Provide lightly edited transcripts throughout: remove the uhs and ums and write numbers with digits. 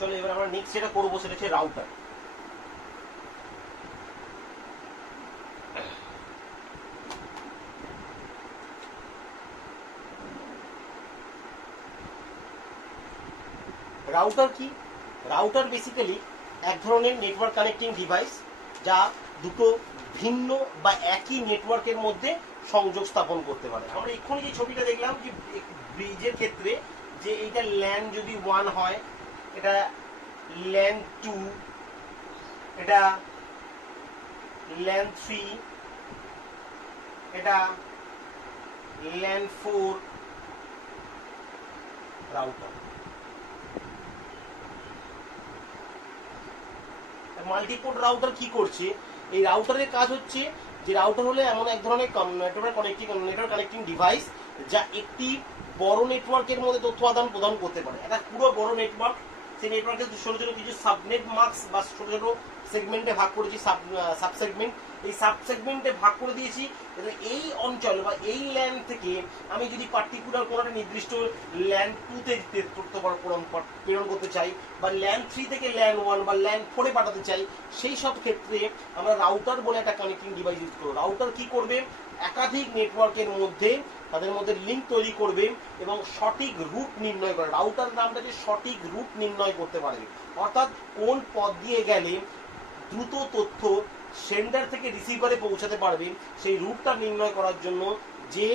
চলো এবার আমরা নেক্সট যেটা করবো সেটা হচ্ছে রাউটার। রাউটার কি? রাউটার বেসিক্যালি এক ধরনের নেটওয়ার্ক কানেক্টিং ডিভাইস, যা দুটো ভিন্ন বা একই নেটওয়ার্কের মধ্যে সংযোগ স্থাপন করতে পারে। আমরা এক্ষুনি যে ছবিটা দেখলাম যে ব্রিজের ক্ষেত্রে, যে এইটা ল্যান যদি 1 হয়, এটা ল্যান 2, এটা ল্যান 3, এটা ল্যান 4 রাউটার। মাল্টিপোর্ট রাউটার কি করছে? এই রাউটারের কাজ হচ্ছে যে রাউটার হলে এমন এক ধরনের নেটওয়ার্ক কানেক্টিং ডিভাইস, যা একটি বড় নেটওয়ার্কের মধ্যে তথ্য আদান প্রদান করতে পারে। একটা পুরো বড় নেটওয়ার্ক, সেই নেটওয়ার্কে ছোট ছোট কিছু সাবনেট মার্কস বা ছোট ছোট সেগমেন্টে ভাগ করেছি, সাব সেগমেন্ট। এই সাব সেগমেন্টে ভাগ করে দিয়েছি। এই অঞ্চল বা এই ল্যান থেকে আমি যদি পার্টিকুলার কোনো একটা নির্দিষ্ট ল্যান 2-তে তথ্য প্রেরণ করতে চাই, বা ল্যান 3 থেকে ল্যান 1 বা ল্যান 4-এ পাঠাতে চাই, সেই সব ক্ষেত্রে আমরা রাউটার বলে একটা কানেক্টিং ডিভাইস ইউজ করব। রাউটার কি করবে? একাধিক নেটওয়ার্কের মধ্যে তাদের মধ্যে লিঙ্ক তৈরি করবে এবং সঠিক রুট নির্ণয় করে। রাউটার নামটাকে সঠিক রুট নির্ণয় করতে পারবে, অর্থাৎ কোন পথ দিয়ে গেলে দ্রুত তথ্য সেন্ডার থেকে রিসিভারে পৌঁছাতে পারবে, সেই রুটটা নির্ণয় করার জন্য যে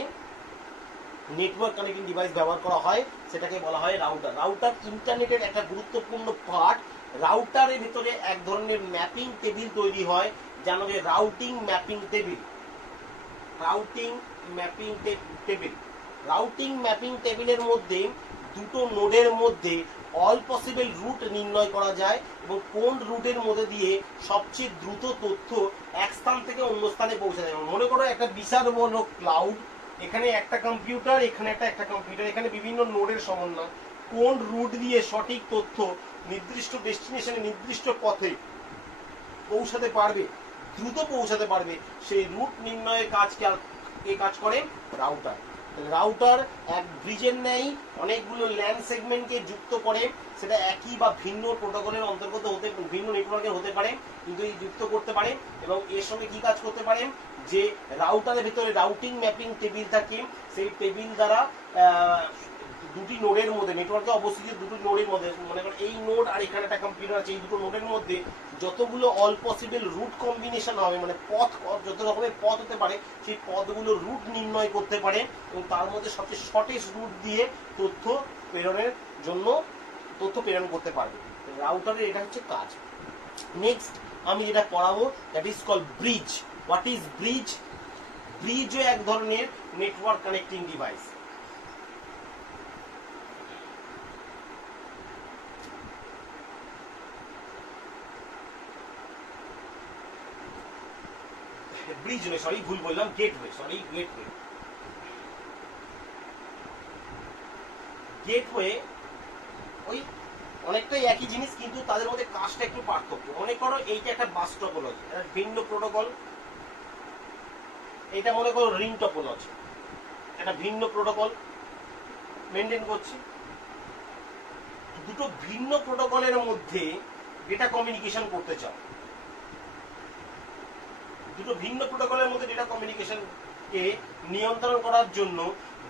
নেটওয়ার্ক কানেক্টিং ডিভাইস ব্যবহার করা হয় সেটাকে বলা হয় রাউটার। রাউটার ইন্টারনেটের একটা গুরুত্বপূর্ণ পার্ট। রাউটারের ভিতরে এক ধরনের ম্যাপিং টেবিল তৈরি হয়, যার নাম routing mapping table. Routing mapping table routing mapping টেবিলের মধ্যে দুটো নোডের মধ্যে অল পসিবল রুট নির্ণয় করা যায় এবং কোন রুটের মধ্যে দিয়ে সবচেয়ে দ্রুত তথ্য এক স্থান থেকে অন্য স্থানে পৌঁছে যায়। মনে করো একটা বিশাল বড় ক্লাউড, এখানে একটা কম্পিউটার, এখানে একটা কম্পিউটার, এখানে বিভিন্ন নোডের সমন্বয়। কোন রুট দিয়ে সঠিক তথ্য নির্দিষ্ট ডেস্টিনেশনে নির্দিষ্ট পথে পৌঁছাতে পারবে, দ্রুত পৌঁছাতে পারবে, সেই রুট নির্ণয়ের কাজ করে রাউটার। রাউটার এক ব্রিজের ন্যায় অনেকগুলো ল্যান সেগমেন্টকে যুক্ত করে, সেটা একই বা ভিন্ন প্রোটোকলের অন্তর্গত হতে, ভিন্ন নেটওয়ার্কের হতে পারে, কিন্তু এই যুক্ত করতে পারে। এবং এর সঙ্গে কি কাজ করতে পারে? যে রাউটারের ভিতরে রাউটিং ম্যাপিং টেবিল থাকে, সেই টেবিল দ্বারা দুটি নোডের মধ্যে, নেটওয়ার্কে অবস্থিত দুটি নোডের মধ্যে, মনে করেন এই নোড আর এখানে একটা কম্পিউটার আছে, এই দুটো নোডের মধ্যে যতগুলো অল পসিবল রুট কম্বিনেশন হবে, মানে পথ, যত রকমের পথ হতে পারে, সেই পথগুলো রুট নির্ণয় করতে পারে এবং তার মধ্যে সবচেয়ে শর্টেস্ট রুট দিয়ে তথ্য প্রেরণের জন্য তথ্য প্রেরণ করতে পারবে। রাউটারের এটা হচ্ছে কাজ। নেক্সট আমি যেটা পড়াবো, that is called bridge. What is bridge? ব্রিজও এক ধরনের নেটওয়ার্ক কানেক্টিং ডিভাইস। ব্রিজ নয়, সরি ভুল বললাম, গেটওয়ে, সরি গেটওয়ে। গেটওয়ে ওই অনেকটাই একই জিনিস, কিন্তু তাদের মধ্যে কাজটা একটু পার্থক্য। মনে করো এইটা একটা বাস টপোলজি, এটা ভিন্ন প্রোটোকল। এটা মনে করো রিং টপোলজি, একটা ভিন্ন প্রোটোকল মেনটেন করছি। দুটো ভিন্ন প্রোটোকলের মধ্যে ডেটা কমিউনিকেশন করতে চাও, দুটো ভিন্ন প্রোটোকলের মধ্যে ডেটা কমিউনিকেশনকে নিয়ন্ত্রণ করার জন্য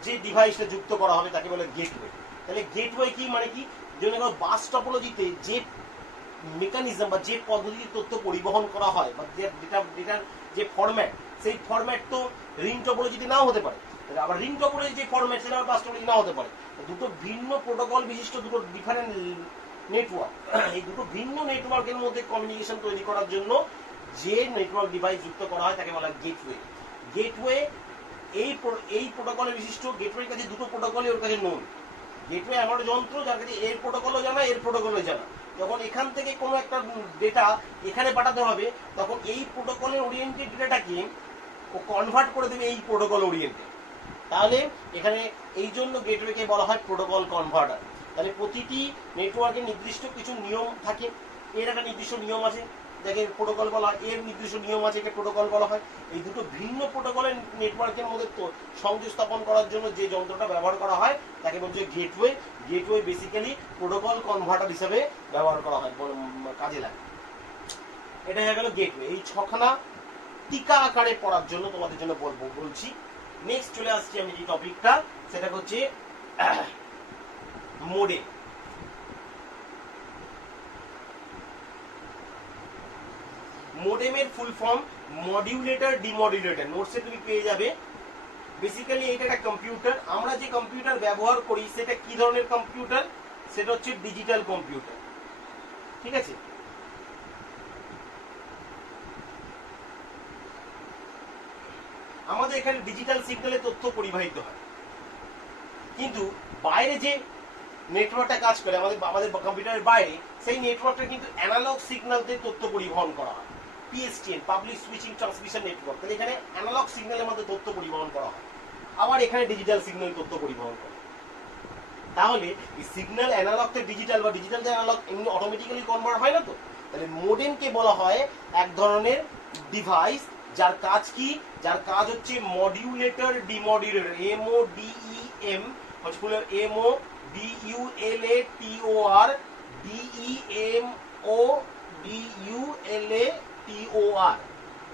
যে ডিভাইসটা যুক্ত করা হবে তাকে বলে গেটওয়ে। তাহলে গেটওয়ে কি মানে কি? যেমন বাস টপোলজিতে যে মেকানিজম বা যে পদ্ধতির তথ্য পরিবহন করা হয় বা ডেটার যে ফরম্যাট, সেই ফরম্যাট তো রিং টপোলজিতে নাও হতে পারে, আবার রিং টপোলজি যে ফরম্যাট সেটা বাস টপোলজি নাও হতে পারে। দুটো ভিন্ন প্রোটোকল বিশিষ্ট দুটো ডিফারেন্ট নেটওয়ার্ক, এই দুটো ভিন্ন নেটওয়ার্কের মধ্যে কমিউনিকেশন তৈরি করার জন্য যে নেটওয়ার্ক ডিভাইস যুক্ত করা হয় তাকে বলা হয় গেটওয়ে। গেটওয়ে এই প্রোটোকলে বিশিষ্ট। গেটওয়ের কাছে দুটো প্রোটোকলই ওর কাছে নোন। গেটওয়ে এমন একটা যন্ত্র যার কাছে এর প্রোটোকলও জানা, এর প্রোটোকলও জানা। যখন এখান থেকে কোনো একটা ডেটা এখানে পাঠাতে হবে, তখন এই প্রোটোকলের ওরিয়েন্টেড ডেটাটাকে ও কনভার্ট করে দেবে এই প্রোটোকল ওরিয়েন্টেড। তাহলে এখানে এই জন্য গেটওয়েকে বলা হয় প্রোটোকল কনভার্টার। তাহলে প্রতিটি নেটওয়ার্কের নির্দিষ্ট কিছু নিয়ম থাকে, এর একটা নির্দিষ্ট নিয়ম আছে, যাকে প্রোটোকল বলা হয়, এর নির্দিষ্ট নিয়ম আছে, একে প্রোটোকল বলা হয়। এই দুটো ভিন্ন প্রোটোকলের নেটওয়ার্কের মধ্যে সংযোগ স্থাপন করার জন্য যে যন্ত্রটা ব্যবহার করা হয় তাকে বলছে gateway. Gateway basically protocol converter হিসেবে ব্যবহার করা হয়, কাজে লাগে। এটা হয়ে গেল গেটওয়ে। এই ছখানা টিকা আকারে পড়ার জন্য তোমাদের জন্য বলছি। নেক্সট চলে আসছি আমি যে টপিকটা, সেটা হচ্ছে মোডেম। মোডেমের ফুল ফর্ম মডিউলেটর ডিমডিউলেটর, নোটসে তুমি পেয়ে যাবে। বেসিক্যালি এটা একটা কম্পিউটার। আমরা যে কম্পিউটার ব্যবহার করি সেটা কি ধরনের কম্পিউটার? সেটা হচ্ছে ডিজিটাল কম্পিউটার, ঠিক আছে? আমাদের এখানে ডিজিটাল সিগন্যালে তথ্য পরিবাহিত হয়, কিন্তু বাইরে যে নেটওয়ার্কটা কাজ করে আমাদের কম্পিউটারের বাইরে, সেই নেটওয়ার্কটা কিন্তু অ্যানালগ সিগন্যাল দিয়ে তথ্য পরিবহন করা হয়, পিএসটিএন, পাবলিক সুইচিং ট্রান্সমিশন নেটওয়ার্ক। তাহলে এখানে অ্যানালগ সিগন্যালের মধ্যে তথ্য পরিবহন করা হয়, আবার এখানে ডিজিটাল সিগন্যাল তথ্য পরিবহন করে। তাহলে এই সিগন্যাল অ্যানালগ থেকে ডিজিটাল বা ডিজিটাল থেকে অ্যানালগ এমনি অটোমেটিক্যালি কনভার্ট হয় না তো? তাহলে মোডেমকে বলা হয় এক ধরনের ডিভাইস যার কাজ কি? যার কাজ হচ্ছে মডিউলেটর ডিমডিউলেটর, MODEM, MODULATOR, DEMODULATOR।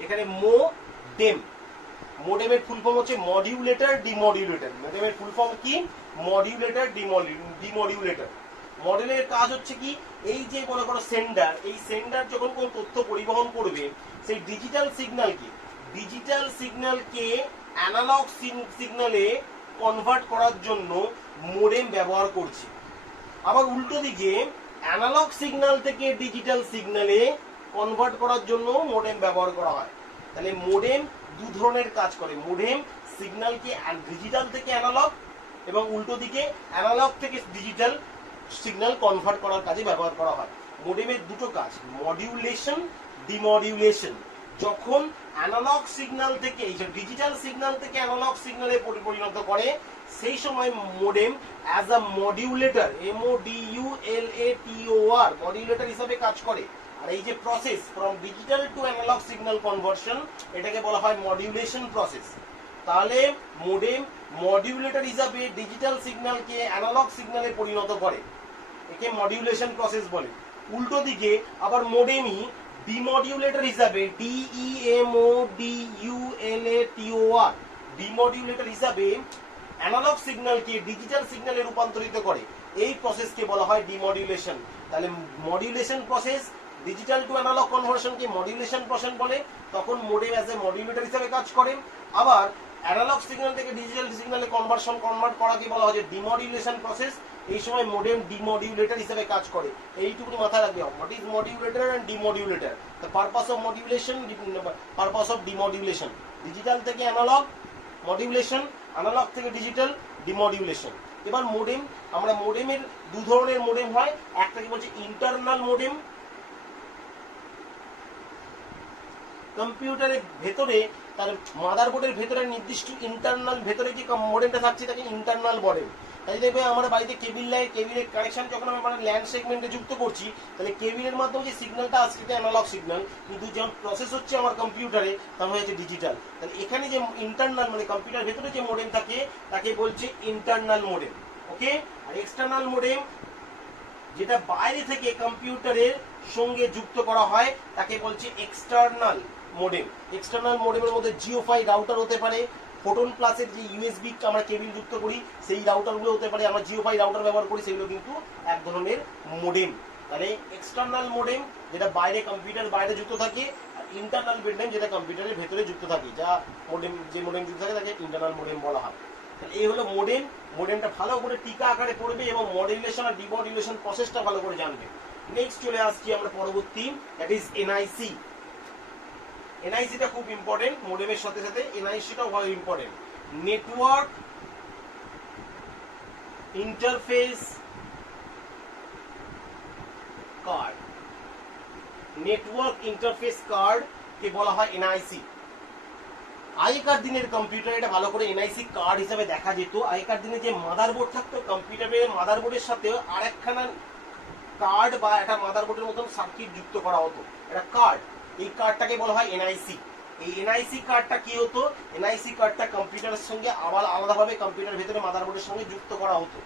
এখানে মোডেম, মোডেমের ফুল ফর্ম হচ্ছে মডিউলেটর ডিমডিউলেটর। মোডেমের ফুল ফর্ম কি? মডিউলেটর ডিমডিউলেটর। মডেলের কাজ হচ্ছে কি? এই যে মনে করো সেন্ডার, এই সেন্ডার যখন কোন তথ্য পরিবহন করবে, সেই ডিজিটাল সিগন্যালকে অ্যানালগ সিগন্যালে কনভার্ট করার জন্য মোডেম ব্যবহার করছে। আবার উল্টো দিকে অ্যানালগ সিগন্যাল থেকে ডিজিটাল সিগন্যালে কনভার্ট করার জন্য মোডেম ব্যবহার করা হয়। তাহলে মোডেম দু ধরনের কাজ করে। মোডেম সিগন্যালকে ডিজিটাল থেকে অ্যানালগ এবং উল্টো দিকে অ্যানালগ থেকে ডিজিটাল সিগন্যাল কনভার্ট করার কাজে ব্যবহার করা হয়। মোডেমের দুটো কাজ, মডিউলেশন, ডিমডিউলেশন। যখন অ্যানালগ সিগন্যাল থেকে ডিজিটাল সিগন্যাল থেকে অ্যানালগ সিগন্যালে পরিণত করে, সেই সময় modem as a modulator, MODULATOR, modulator হিসাবে কাজ করে। আর এই যে process from digital to analogue signal conversion, এটাকে বলা হয় মডিউলেশন প্রসেস। তাহলে মোডেম মডিউলেটর হিসাবে ডিজিটাল সিগন্যালকে অ্যানালগ সিগন্যালে পরিণত করে, একে মডিউলেশন প্রসেস বলে। উল্টো দিকে আবার মোডেমই ডিমডিউলেটর হিসাবে, DEMODULATOR, ডিমডিউলেটর হিসাবে অ্যানালগ সিগন্যালকে ডিজিটাল সিগন্যালে রূপান্তরিত করে। এই প্রসেসকে বলা হয় ডিমডিউলেশন। তাহলে modulation process, digital to analogue কনভার্সনকে মডিউলেশন প্রসেস বলে। তখন মোডেম অ্যাজ এ মডিউলেটর হিসাবে কাজ করে। আবার অ্যানালগ সিগন্যাল থেকে ডিজিটাল সিগন্যালে কনভার্ট করাকে বলা হয় ডিমডিউলেশন প্রসেস। এই সময় মোডেম ডিমডিউলেটর হিসেবে কাজ করে। এইটুকু মাথায় রাখবে, what is modulator and demodulator, the purpose of modulation, purpose of demodulation. Digital থেকে অ্যানালগ মডিউলেশন, অ্যানালগ থেকে ডিজিটাল ডিমডিউলেশন। এবার মোডেম, আমরা মোডেমের দু ধরনের মোডেম হয়। একটাকে বলছে ইন্টারনাল মোডেম, কম্পিউটারের ভেতরে তার মাদারবোর্ডের ভেতরে নির্দিষ্ট ইন্টারনাল ভেতরে যে মোডেমটা থাকছে তাকে ইন্টারনাল মোডেম। তাই দেখবে আমরা বাড়িতে কেবিলের কানেকশন যখন আমরা ল্যান্ড সেগমেন্টে যুক্ত করছি, তাহলে কেবিলের মাধ্যমে যে সিগন্যালটা আসছে এটা অ্যানালগ সিগন্যাল, কিন্তু যখন প্রসেস হচ্ছে আমার কম্পিউটারে তখন হচ্ছে ডিজিটাল। তাহলে এখানে যে ইন্টারনাল মানে কম্পিউটার ভেতরে যে মোডেম থাকে তাকে বলছে ইন্টারনাল মোডেম, ওকে। আর এক্সটার্নাল মোডেম যেটা বাইরে থেকে কম্পিউটারের সঙ্গে যুক্ত করা হয় তাকে বলছে এক্সটার্নাল মোডেম। এক্সটার্নাল মোডেমের মধ্যে জিওফাই রাউটার হতে পারে, ফোটন প্লাসের যে ইউএসবি আমরা কেবিল যুক্ত করি সেই রাউটারগুলো হতে পারে, আমরা জিওফাই রাউটার ব্যবহার করি, সেগুলো কিন্তু এক ধরনের মোডেম। তাহলে এক্সটার্নাল মোডেম যেটা বাইরে কম্পিউটার বাইরে যুক্ত থাকে, আর ইন্টারনাল মোডেম যেটা কম্পিউটারের ভেতরে যুক্ত থাকে, যা মোডেম যে মোডেম যুক্ত থাকে তাকে ইন্টারনাল মোডেম বলা হয়। তাহলে এই হলো মোডেম। মোডেমটা ভালো করে টিকা আকারে পড়বে এবং মডিউলেশন আর ডিমডিউলেশন প্রসেসটা ভালো করে জানবে। নেক্সট চলে আসছি আমরা পরবর্তী, দ্যাট ইজ এনআইসি। এনআইসিটা খুব ইম্পর্টেন্ট, মোডেমের সাথে সাথে এনআইসিটাও ভালো important. Network interface card, network interface card কে বলা হয় এনআইসি। আগেকার দিনের কম্পিউটার এটা ভালো করে এনআইসি কার্ড হিসেবে দেখা যেত। আগেকার দিনে যে মাদারবোর্ড থাকতো, কম্পিউটারের মাদারবোর্ডের সাথে আরেকখানা কার্ড বা একটা মাদারবোর্ডের মতন সার্কিট যুক্ত করা হতো, একটা কার্ড। এই কার্ডটাকে বলা হয় এনআইসি। এই এনআইসি কার্ডটা কি হতো, এনআইসি কার্ডটা কম্পিউটারের সঙ্গে আবার আলাদাভাবে কম্পিউটার ভেতরে মাদারবোর্ডের সঙ্গে যুক্ত করা হতো।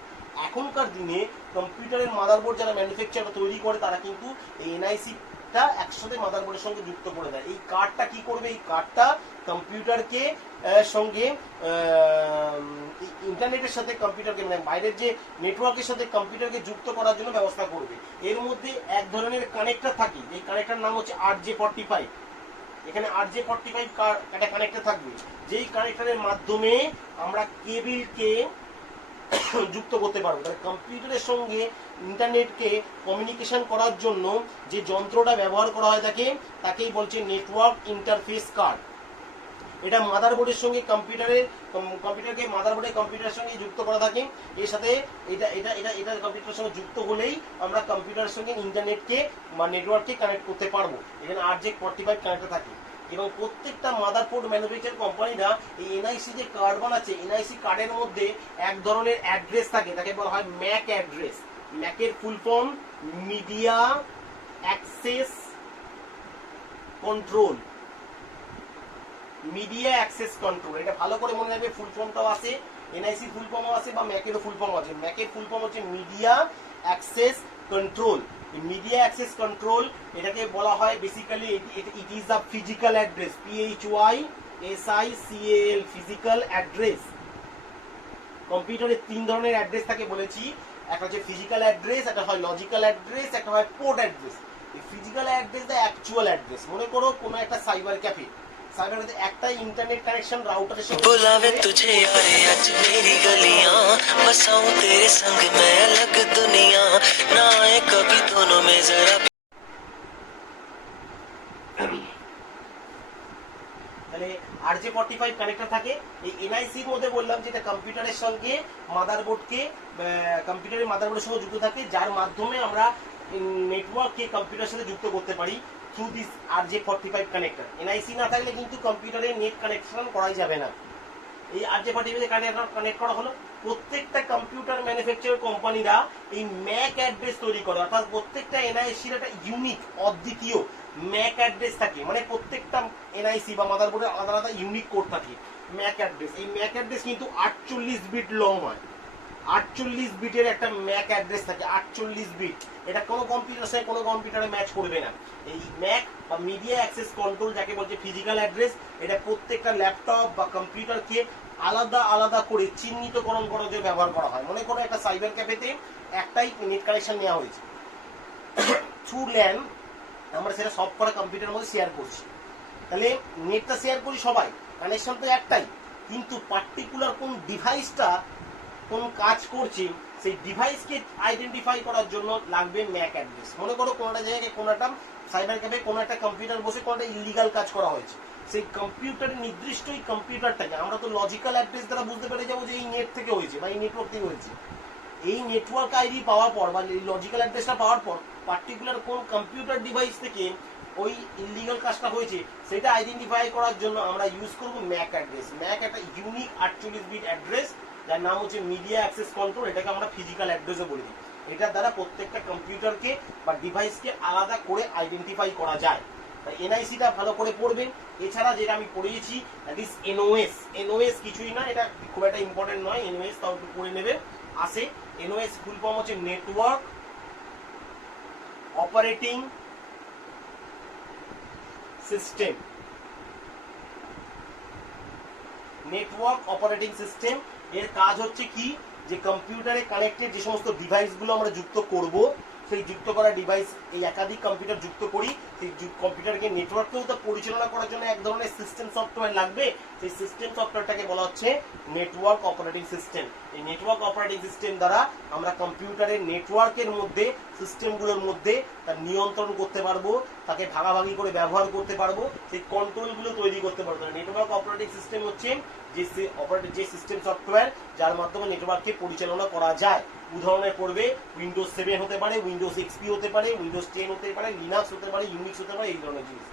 এখনকার দিনে কম্পিউটারের মাদারবোর্ড যারা ম্যানুফ্যাকচার তৈরি করে তারা কিন্তু এই এনআইসিটা একসাথে মাদারবোর্ডের সঙ্গে যুক্ত করে দেয়। এই কার্ডটা কি করবে, এই কার্ডটা কম্পিউটারকে সঙ্গে ইন্টারনেটের সাথে কম্পিউটারকে মানে বাইরের যে নেটওয়ার্কের সাথে কম্পিউটারকে যুক্ত করার জন্য ব্যবস্থা করবে। এর মধ্যে এক ধরনের কানেক্টর থাকে, এই কানেক্টর নাম হচ্ছে RJ45। এখানে RJ45 একটা কানেক্টর থাকবে, যেই কানেক্টরের মাধ্যমে আমরা কেবিলকে যুক্ত করতে পারবো। তাহলে কম্পিউটারের সঙ্গে ইন্টারনেটকে কমিউনিকেশন করার জন্য যে যন্ত্রটা ব্যবহার করা হয় তাকেই বলছে নেটওয়ার্ক ইন্টারফেস কার্ড। এটা মাদারবোর্ডের সঙ্গে কম্পিউটারকে মাদারবোর্ডে কম্পিউটারের সঙ্গে যুক্ত করা থাকে। এর সাথে এটা কম্পিউটারের সঙ্গে যুক্ত হলেই আমরা কম্পিউটারের সঙ্গে ইন্টারনেটকে বা নেটওয়ার্ককে কানেক্ট করতে পারবো। এখানে RJ45 কানেক্টর থাকে এবং প্রত্যেকটা মাদারবোর্ড ম্যানুফ্যাকচার কোম্পানিরা এই এনআইসি যে কার্ড বানাচ্ছে, এনআইসি কার্ডের মধ্যে এক ধরনের অ্যাড্রেস থাকে, তাকে বলা হয় ম্যাক অ্যাড্রেস। ম্যাকের full form media access control. Media access control, এটা ভালো করে মনে রাখবে। ফুল ফর্মটাও আছে, এনআইসি ফুল ফর্মও আছে বা ম্যাকেরও ফুল ফর্ম আছে। ম্যাকের ফুল ফর্ম হচ্ছে media access control. Media access control এটাকে বলা হয় basically it is the physical address, PHYSICAL, physical address. কম্পিউটারে তিন ধরনের অ্যাড্রেস থাকে বলেছি, একটা হচ্ছে ফিজিক্যাল অ্যাড্রেস, একটা হয় লজিক্যাল অ্যাড্রেস, একটা হয় পোর্ট অ্যাড্রেস। এই physical address the actual address. মনে করো কোনো একটা সাইবার ক্যাফে, साइबर में একটা इंटरनेट कनेक्शन राउटर से बुलावे तुझे यारे आज मेरी गलियां बसाऊं तेरे संग मैं अलग दुनिया ना आए कभी दोनों में जरा। তাহলে RJ45 কানেক্টর থাকে। এই এনআইসি এর মধ্যে বললাম যে এটা কম্পিউটারের সঙ্গে কম্পিউটারের মাদারবোর্ডের সঙ্গে যুক্ত থাকে, যার মাধ্যমে আমরা নেটওয়ার্ককে কম্পিউটারের সাথে যুক্ত করতে পারি through this RJ45 connector. NIC না থাকলে কিন্তু কম্পিউটারে নেট কানেকশন করাই যাবে না। এই RJ45 কানেক্ট করা হলো। প্রত্যেকটা কম্পিউটার ম্যানুফ্যাকচার কোম্পানিরা এই ম্যাক অ্যাড্রেস তৈরি করে, অর্থাৎ প্রত্যেকটা এনআইসির একটা ইউনিক অদ্বিতীয় ম্যাক অ্যাড্রেস থাকে। মানে প্রত্যেকটা এনআইসি বা মাদারবোর্ডের আলাদা আলাদা ইউনিক কোড থাকে, ম্যাক অ্যাড্রেস। এই ম্যাক অ্যাড্রেস কিন্তু 48 বিট লং হয়। 48 বিটের একটা ম্যাক অ্যাড্রেস থাকে, 48 বিট। এটা কোনো কম্পিউটার সাথে কোনো কম্পিউটারে ম্যাচ করবে না। এই ম্যাক বা মিডিয়া অ্যাক্সেস কন্ট্রোল যাকে বলছে ফিজিক্যাল অ্যাড্রেস, এটা প্রত্যেকটা ল্যাপটপ বা কম্পিউটারকে আলাদা আলাদা করে চিহ্নিতকরণ করার জন্য ব্যবহার করা হয়। মনে করো একটা সাইবার ক্যাফেতে একটাই নেট কানেকশন নেওয়া হয়েছে, থ্রু ল্যান আমরা সেটা সব করা কম্পিউটারের মধ্যে শেয়ার করছি। তাহলে নেটটা শেয়ার করি সবাই, কানেকশন তো একটাই, কিন্তু পার্টিকুলার কোন ডিভাইসটা কোন কাজ করছে সেই ডিভাইসকে আইডেন্টিফাই করার জন্য লাগবে ম্যাক অ্যাড্রেস। মনে করো কোনো একটা জায়গায় কোনো একটা সাইবার ক্যাফে কোনো একটা কম্পিউটার বসে কোনো একটা ইলিগাল কাজ করা হয়েছে, সেই কম্পিউটারের নির্দিষ্ট এই কম্পিউটারটাকে আমরা তো লজিক্যাল অ্যাড্রেস দ্বারা বুঝতে পেরে যাবো যে এই নেট থেকে হয়েছে বা এই নেটওয়ার্ক থেকে হয়েছে। এই নেটওয়ার্ক আইডি পাওয়ার পর বা এই লজিক্যাল অ্যাড্রেসটা পাওয়ার পর পার্টিকুলার কোন কম্পিউটার ডিভাইস থেকে ওই ইলিগাল কাজটা হয়েছে সেটা আইডেন্টিফাই করার জন্য আমরা ইউজ করবো ম্যাক অ্যাড্রেস। ম্যাক একটা ইউনিক 48 বিট অ্যাড্রেস যার নাম হচ্ছে মিডিয়া অ্যাক্সেস কন্ট্রোল, এটাকে আমরা ফিজিক্যাল অ্যাড্রেসও বলে দিই। এটার দ্বারা প্রত্যেকটা কম্পিউটারকে বা ডিভাইসকে আলাদা করে আইডেন্টিফাই করা যায়। তাই এনআইসিটা ভালো করে পড়বেন। এছাড়া যেটা আমি পড়িয়েছি দ্যাট ইজ এনওএস। এনওএস কিছুই না, এটা খুব একটা ইম্পর্টেন্ট নয়, এনওএস তাও একটু পড়ে নেবে আসে। এনওএস ফুল ফর্ম হচ্ছে network operating system. Network operating system এর কাজ হচ্ছে কি, যে কম্পিউটারে কানেক্টেড যে সমস্ত ডিভাইসগুলো আমরা যুক্ত করব, সেই যুক্ত করা ডিভাইস এই একাধিক কম্পিউটার যুক্ত করি, সেই কম্পিউটারকে নেটওয়ার্ককেও তো পরিচালনা করার জন্য এক ধরনের সিস্টেম সফটওয়্যার লাগবে। সেই সিস্টেম সফটওয়্যারটাকে বলা হচ্ছে নেটওয়ার্ক অপারেটিং সিস্টেম। এই নেটওয়ার্ক অপারেটিং সিস্টেম দ্বারা আমরা কম্পিউটারের নেটওয়ার্কের মধ্যে সিস্টেমগুলোর মধ্যে তার নিয়ন্ত্রণ করতে পারবো, তাকে ভাগাভাগি করে ব্যবহার করতে পারবো, সেই কন্ট্রোলগুলো তৈরি করতে পারবো। নেটওয়ার্ক অপারেটিং সিস্টেম হচ্ছে যে সিস্টেম সফটওয়্যার যার মাধ্যমে নেটওয়ার্ককে পরিচালনা করা যায়। উদাহরণে পড়বে উইন্ডোজ 7 হতে পারে, উইন্ডোজ XP হতে পারে, উইন্ডোজ 10 হতে পারে, লিনাক্স হতে পারে, ইউনিক্স হতে পারে, এই ধরনের জিনিস।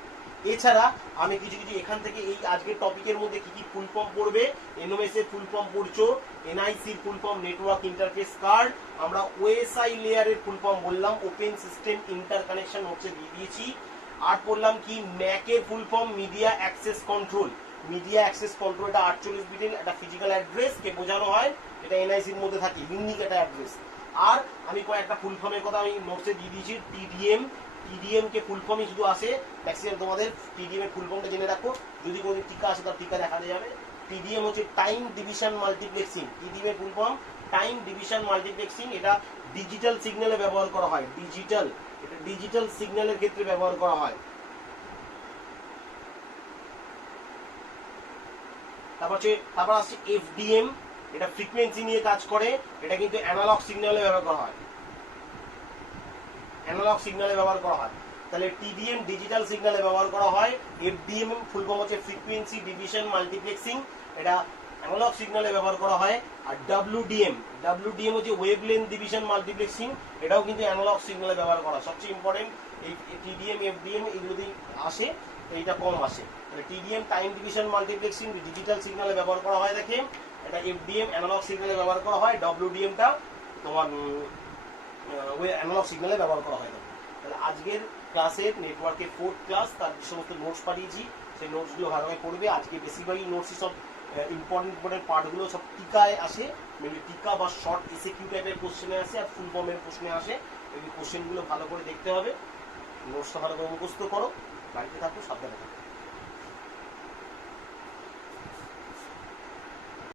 এছাড়া আমি কিছু কিছু এখান থেকে এই আজকের টপিকের মধ্যে কি কি ফুল ফর্ম পড়বে, এনওএস এর ফুল ফর্ম পড়ছো, এনআইসির full form network interface card, আমরা ওএসআই লেয়ারের ফুল ফর্ম বললাম, ওপেন সিস্টেম ইন্টারকানেকশন হচ্ছে দিয়ে দিয়েছি। আর পড়লাম কি ম্যাকের full form media access control. Media access control এটা 48 বিটের একটা ফিজিক্যাল অ্যাড্রেস কে বোঝানো হয়, এটা এনআইসির মধ্যে থাকে ইউনিক একটা অ্যাড্রেস। আর আমি কয়েকটা ফুল ফর্মের কথা আমি নোটসে দিয়ে দিয়েছি। টিডিএম, টিডিএম কে ফুল ফর্মই শুধু আসে, ম্যাক্সিমাম তোমাদের টিডিএম এর ফুল ফর্মটা জেনে রাখো, যদি কোনো টিকা আসে তার টিকা দেখাতে যাবে। টিডিএম হচ্ছে টাইম ডিভিশন মাল্টিপ্লেক্সিং, টিডিএম এর full form time division multiplexing. এটা ডিজিটাল সিগন্যালে ব্যবহার করা হয়, ডিজিটাল, এটা ডিজিটাল সিগন্যালের ক্ষেত্রে ব্যবহার করা হয়। তারপর আসছে এফডিএম, এটা ফ্রিকোয়েন্সি নিয়ে কাজ করে, এটা কিন্তু অ্যানালগ সিগন্যালে ব্যবহার করা হয়, অ্যানালগ সিগন্যালে ব্যবহার করা হয়। তাহলে টিডিএম ডিজিটাল সিগন্যালে ব্যবহার করা হয়, এফডিএম ফুল ফর্ম হচ্ছে ফ্রিকোয়েন্সি ডিভিশন মাল্টিপ্লেক্সিং, এটা অ্যানালগ সিগন্যালে ব্যবহার করা হয়। আর ডাব্লিউডিএম, ডাব্লিউডিএম হচ্ছে ওয়েভলেন্থ ডিভিশন মাল্টিপ্লেক্সিং, এটাও কিন্তু অ্যানালগ সিগন্যালে ব্যবহার করা হয়। সবচেয়ে ইম্পর্টেন্ট এই টিডিএম এফডিএম এগুলোতেই আসে, এইটা কম আসে। তাহলে TDM time division multiplexing digital সিগন্যালে ব্যবহার করা হয়, দেখে এটা এফডিএম অ্যানালগ সিগন্যালে ব্যবহার করা হয়, ডব্লিউডিএমটা তোমার অ্যানালগ সিগন্যালে ব্যবহার করা হয়। তাহলে আজকের ক্লাসের নেটওয়ার্কের 4th ক্লাস, তার সমস্ত নোটস পাঠিয়েছি, সেই নোটসগুলো ভালোভাবে পড়বে। আজকে বেশিরভাগই নোটসই সব ইম্পর্টেন্ট পার্টগুলো সব টিকায় আসে, মেনলি টিকা বা শর্ট এসএকিউ টাইপের কোশ্চেনে আসে, আর ফুল ফর্মের প্রশ্নে আসে। এই কোশ্চেনগুলো ভালো করে দেখতে হবে, নোটসটা ভালো করে মুখস্থ করো, বাড়িতে থাকো, সাবধানে থাকো।